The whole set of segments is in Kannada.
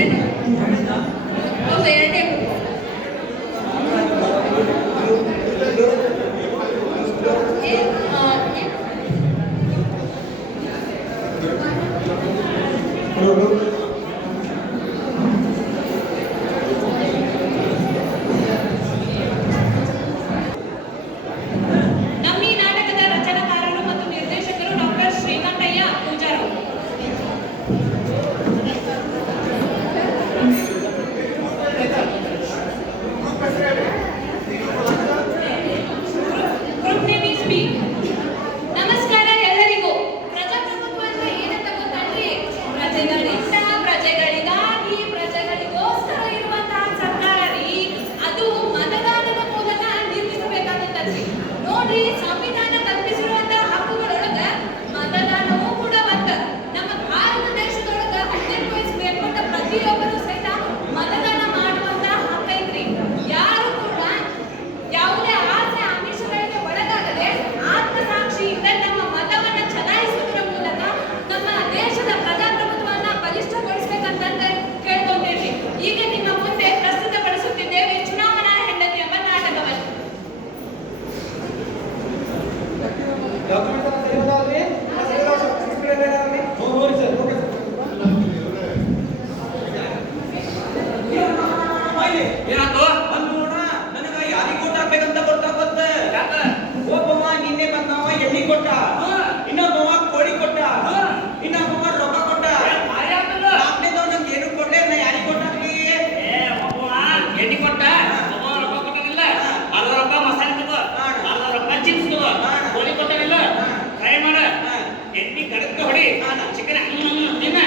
ಎರಡು ಹೌದು, ಎರಡೇ ಗುಂಪು. ನಮ್ಮ ಈ ನಾಟಕದ ರಚನಾಕಾರರು ಮತ್ತು ನಿರ್ದೇಶಕರು doctor Srikantaiah Poojaru. Group name is B. ನಮಸ್ಕಾರ ಎಲ್ಲರಿಗೂ. ಪ್ರಜಾಪ್ರಭುತ್ವ ಅಂದ್ರೆ ಏನಂತ ಗೊತ್ತಂದ್ರಿ? ಪ್ರಜೆಗಳಿಂದ, ಪ್ರಜೆಗಳಿಗಾಗಿ, ಪ್ರಜೆಗಳಿಗೋಸ್ಕರ ಇರುವಂತಹ ಸರ್ಕಾರ ರೀ. ಅದು ಮತದಾನದ ಮೂಲಕ ನಿರ್ಮಿಸಬೇಕಾದಂತದ್ರಿ. ನೋಡ್ರಿ, ಸಂವಿಧಾನ ಕಲ್ಪಿಸಿರುವಂತಹ ಹಕ್ಕುಗಳೊಳಗ ಮತದಾನವೂ ಕೂಡ ಒಂದು. ನಮ್ಮ ಭಾರತ ದೇಶದೊಳಗ 18 ವಯಸ್ಸು ಮೇಲ್ಪಟ್ಟ ಪ್ರತಿಯೊಬ್ಬರು ಸಹಿತ ಮತದಾನ ಮಾಡುವಂತಹ ಹಕ್ಕ ಐತ್ರಿ. ಯಾರು ಕೂಡ ಯಾವುದೇ ಆಸೆ ಆಮಿಷಗಳಿಗೆ ಒಳಗಾಗದೆ ಆತ್ಮಸಾಕ್ಷಿಯಿಂದ ನಮ್ಮ ಮತವನ್ನ ಚಲಾಯಿಸುವುದರ ಮೂಲಕ ನಮ್ಮ ದೇಶದ ಪ್ರಜಾಪ್ರಭುತ್ವವನ್ನ ಬಲಿಷ್ಠಗೊಳಿಸಬೇಕಂತ ಕೇಳ್ಕೊಂಡೇವೆ. ಈಗ ನಿಮ್ಮ ಮುಂದೆ ಪ್ರಸ್ತುತಪಡಿಸುತ್ತಿದ್ದೇವೆ ಚುನಾವಣಾ ಹೆಂಡತಿ ಎಂಬ ನಾಟಕವನ್ನು. ಏನಾಯ್ತು? ಬಂದು ನೋಡ, ನನಗ ಯಾರಿಗೆ ಕೊಟ್ಟ ಹಾಕ್ಬೇಕಂತ ಗೊತ್ತಾಗತ್ತ. ಒಬ್ಬವ ನಿನ್ನೆ ಬಂದವ ಎಣ್ಣೆ ಕೊಟ್ಟ, ಇನ್ನೊಬ್ಬವ ಕೋಳಿ ಕೊಟ್ಟ, ಇನ್ನೊಬ್ಬವ ರೊಕ್ಕ ಕೊಟ್ಟ. ನಾಲ್ಕನೇದವ ನಂಗೆ ಏನು ಕೊಡ್ಲೆ, ನಾ ಯಾರಿಗೆ ಕೊಟ್ಟ ಹಾಕ್ಲಿ? ಎಣ್ಣೆ ಕೊಟ್ಟ, ರೊಕ್ಕ ಕೊಟ್ಟಿಲ್ಲ, ಅರ್ಧ ರೊಕ್ಕ ಮಸಾಲೆ ತಗೋ, ಅರ್ಧ ರೊಕ್ಕ ಚಿಪ್ಸ್ ತಗೋ, ಕೋಳಿ ಕೊಟ್ಟನಿಲ್ಲ, ಟ್ರೈ ಮಾಡ, ಎಣ್ಣೆ ಕಡಕ್ಕ ಹೊಡಿ, ಚಿಕನ್ ತಿನ್ನ,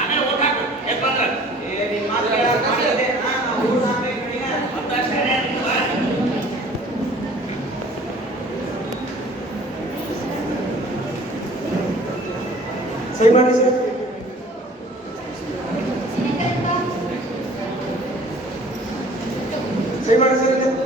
ಆಮೇಲೆ ಓಟ್ ಹಾಕು. ಯಾಕಂದ್ರ ನಿನ್ ಮಾತು ಕೇಳಾಕ ಮಾಡಿದೆ. ನಾವು ಊಟ ಹಾಕ್ಬೇಕು ಕಡೆಗೆ. ಮತ್ತ ಸರಿ ಅಂತ ಸಹಿ ಮಾಡಿ ಸರ್. ಸಹಿ ಮಾಡಿ ಸರ್. ಇಲ್ಲಿ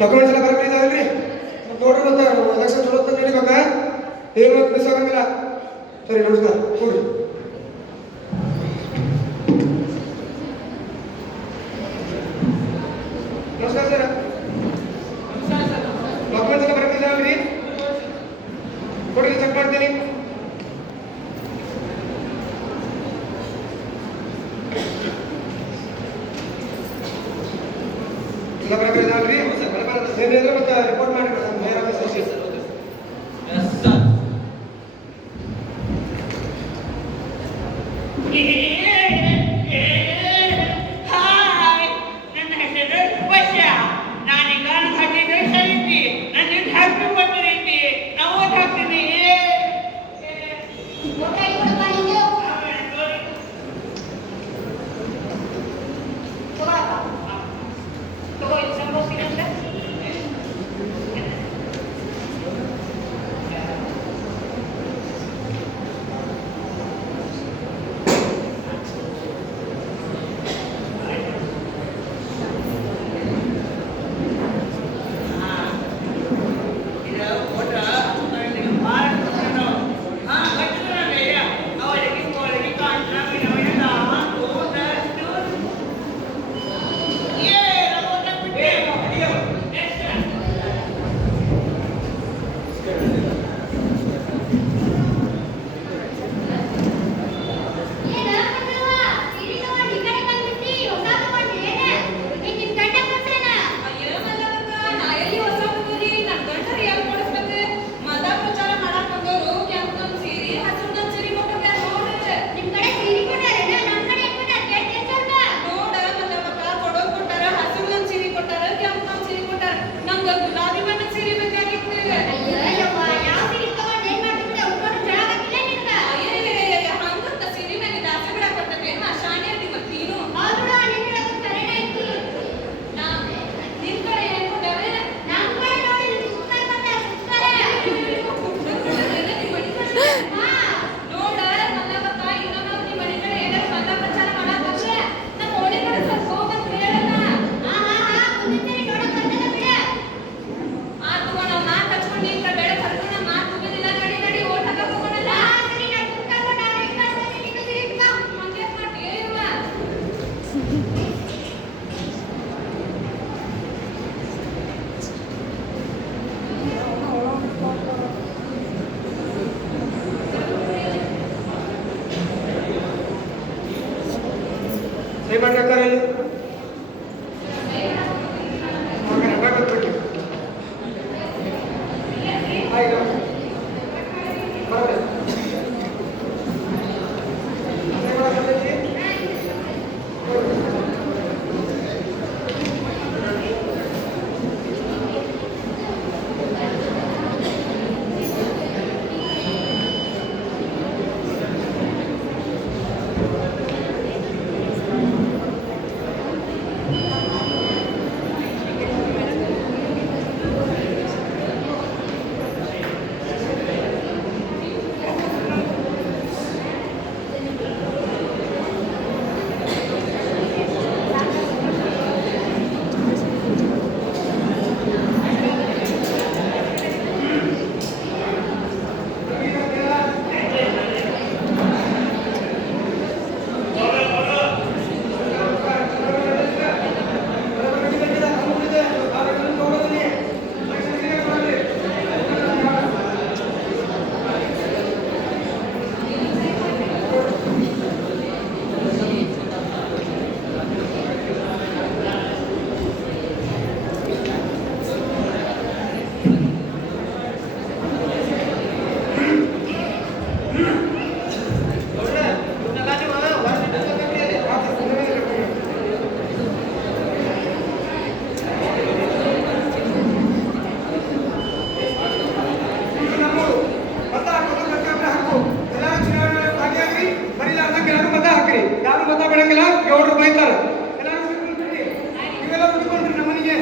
ಡಾಕ್ಯುಮೆಂಟ್ಸ್ ಎಲ್ಲ ಕರೆಕ್ಟ್ ಇದಾವಲ್ರಿ? ನೋಡ್ರಿ, ಮತ್ತೆ ಎಲೆಕ್ಷನ್ ಚಲೋ ಅಂತ ನಡಿಬೇಕ, ಏನು ಮಿಸ್ ಆಗಂಗಿಲ್ಲ. ಸರಿ, ನಮಸ್ಕಾರ. ಕೂಡ್ರಿ. ನಮಸ್ಕಾರ ಸರ್. ಡಾಕ್ಯುಮೆಂಟ್ಸ್ ಎಲ್ಲ ಕರೆಕ್ಟ್ ಇದಾವಲ್ರಿ? ಕೊಡಿ, ಚೆಕ್ ಮಾಡ್ತೀನಿ. ಎಲ್ಲ ಕರೆಕ್ಟ್ ಇದಾವಲ್ರಿ? ಏನಿದ್ರೆ ಮತ್ತೆ ರಿಪೋರ್ಟ್ ಮಾಡಿ ಮೇಯರ್ ಆಫೀಸ್. ಹಾಯ್, ನನ್ನ ಹೆಸರು ವಶ. ನಾನೀಗ 15 ವಯಸ್ಸಲ್ಲಿದ್ದಿ. ನನ್ನ ಹ್ಯಾಪಿ ಬರ್ತ್ಡೇ ಐತಿ. ನಾವು ಓಟ್ ಹಾಕ್ತೀನಿ. ತಗೋ, ಇಲ್ಲಿ ಸಂಭವಿಸಿದಂತೆ ಸೈ ಮಾಡ್ರಿ ಅಕ್ಕಾರ ಇಲ್ಲಿ ಯಾರು ಮತ ಬಿಡಂಗಿಲ್ಲ ಗೌಡ್ರು ಬೈತಾರೆ ಇವೆಲ್ಲ ಬಿಟ್ಕೊಂಡ್ರಿ ನಮ್ಮನಿಗೆ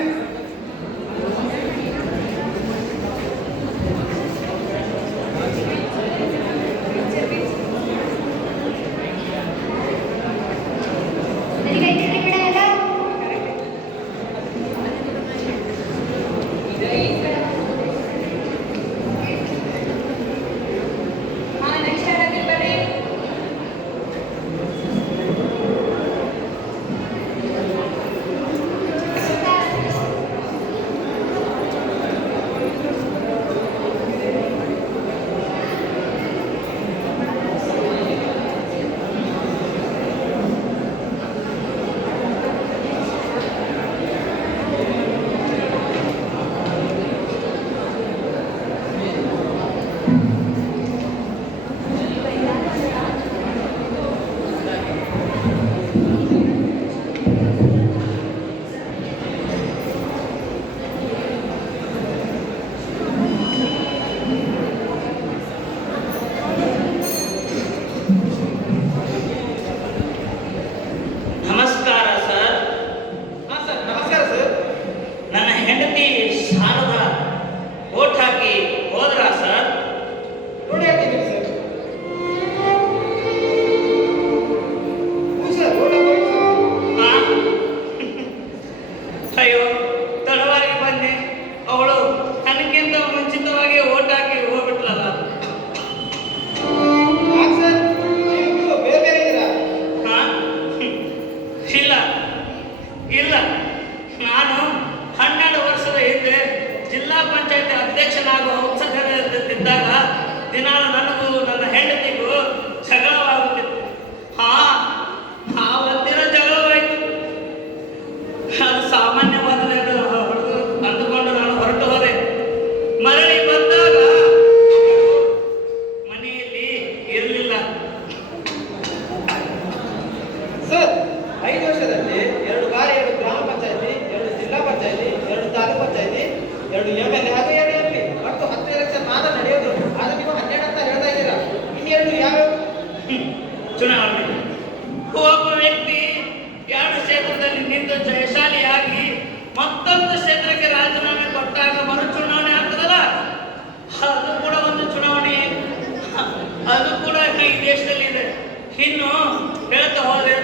ನಮಸ್ಕಾರ ಸರ್. ನಮಸ್ಕಾರ ಸರ್. ನನ್ನ ಹೆಂಡತಿ ಶಾರದಾ ಓಟ್ ಹಾಕಿ ಹೋದ್ರ ಸರ್? ನೋಡಿ ಹೇಳ್ತೀನಿ ಸರ್ ಹ್ಞೂ ಸರ್ ಓಟ್ ಹಾಕಿ ಆ? ಅಯ್ಯೋ ತಡವಾಗಿ ಬಂದೆ. ಅವಳು ನನಗಿಂತ ಮುಂಚಿತವಾಗಿ ಓಟ್ ಹಾಕಿ ಹೋಗ್ಬಿಟ್ಲಲ್ಲ. ಯಾಕೆ ಸರ್ ನೀವು ಬೇರೆ ಬೇರೆ ಇದ್ದೀರಾ? ಹಾ? ಇಲ್ಲ ಇಲ್ಲ, ನಾನು 12 ವರ್ಷದ ಹಿಂದೆ ಜಿಲ್ಲಾ ಪಂಚಾಯತ್ ಅಧ್ಯಕ್ಷನಾಗುವ ಉತ್ಸುಕತೆಯಿದ್ದಾಗ ದಿನಾಲು ನನಗೂ ನನ್ನ ಹೆಂಡತಿಗೂ ಜಗಳವಾಗುತ್ತಿತ್ತು. ಆ ಒಂದಿನ ಜಗಳವಾಯಿತು. ಅದು ಸಾಮಾನ್ಯವಾದದ್ದು ಅಂದುಕೊಂಡು ನಾನು ಹೊರಟು ಹೋದೆ. ಮರಳಿ ಬಂದಾಗ ಮನೆಯಲ್ಲಿ ಇರಲಿಲ್ಲ. ಸರ್ 5 ವರ್ಷದಲ್ಲಿ 2 ಬಾರಿ 2 ಗ್ರಾಮ ಪಂಚಾಯತಿ, 2 ಜಿಲ್ಲಾ ಪಂಚಾಯತಿ, 2 ತಾಲೂಕು ಪಂಚಾಯತಿ, 2 MLA ಹಾಗೂ 2 MP ಒಟ್ಟು 10 ಎಲೆಕ್ಷನ್ ಮಾತ್ರ ನಡೆಯೋದು. ಆದ್ರೆ ನೀವು 12 ಅಂತ ಹೇಳ್ತಾ ಇದ್ದೀರಾ. ಇನ್ನೆರಡು ಯಾವ್ಯಾವ? ಚುನಾವಣೆ. ಒಬ್ಬ ವ್ಯಕ್ತಿ 2 ಕ್ಷೇತ್ರದಲ್ಲಿ ನಿಂತು ಜಯಶಾಲಿಯಾಗಿ ಮತ್ತೊಂದು ಕ್ಷೇತ್ರಕ್ಕೆ ರಾಜೀನಾಮೆ ಕೊಟ್ಟಾಗ ಮರು ಚುನಾವಣೆ ಆಗ್ತದಲ್ಲ, ಅದು ಕೂಡ ಒಂದು ಚುನಾವಣೆ. ಅದು ಕೂಡ ಈ ದೇಶದಲ್ಲಿ ಇದೆ. ಇನ್ನು ಹೇಳ್ತಾ ಹೋದ್ರೆ